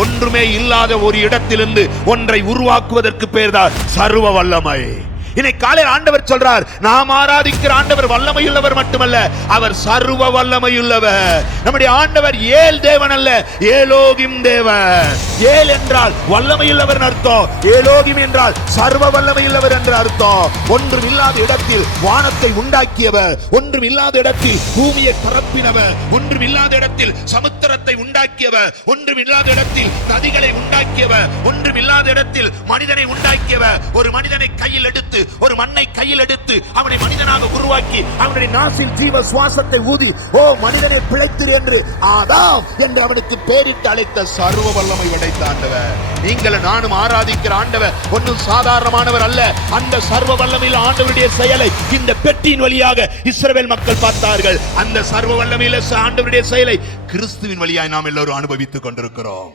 ஒன்றுமே இல்லாத ஒரு இடத்திலிருந்து ஒன்றை உருவாக்குவதற்கு பேர்தான் சர்வ வல்லமை. இன்னைக்கு காலையில் ஆண்டவர் சொல்றார், நாம் ஆராதிக்கிற ஆண்டவர் வல்லமையுள்ளவர் மட்டுமல்ல, அவர் சர்வ வல்லமையுள்ளவர். நம்முடைய ஆண்டவர் ஏல் தேவன் அல்ல, ஏலோகிம் தேவன். ஏல் என்றால் வல்லமையுள்ளவர் அர்த்தம், ஏலோகிம் என்றால் சர்வ வல்லமையுள்ளவர் என்ற அர்த்தம். ஒன்றும் இல்லாத இடத்தில் வானத்தை உண்டாக்கியவர், ஒன்றும் இல்லாத இடத்தில் பூமியை பரப்பினவர், ஒன்றும் இல்லாத இடத்தில் சமுத்திரத்தை உண்டாக்கியவர், ஒன்றும் இல்லாத இடத்தில் நதிகளை உண்டாக்கியவர், ஒன்றும் இல்லாத இடத்தில் மனிதனை உண்டாக்கியவர். ஒரு மனிதனை கையில் எடுத்து, ஒரு மண்ணை கையில் எடுத்து அவனை மனிதனாக உருவாக்கி அவனுடைய நாசில் ஜீவ சுவாசத்தை ஊதி, ஓ மனிதனை பிழைத்திரு என்று ஆதாம் என்று அவனுக்கு பேரிட்டு அழைத்த சர்வ வல்லமை படைத்த ஆண்டவர். நீங்கள் நானும் ஆராதிக்கிற ஆண்டவர் ஒன்றும் சாதாரணமானவர் அல்ல. அந்த சர்வ வல்லமையில் ஆண்டவருடைய செயலை இந்த பெட்டியின் வழியாக இஸ்ரவேல் மக்கள் பார்த்தார்கள். அந்த சர்வ வல்லமையில் ஆண்டவருடைய செயலை கிறிஸ்துவின் வழியாய் நாம் எல்லோரும் அனுபவித்துக் கொண்டிருக்கிறோம்.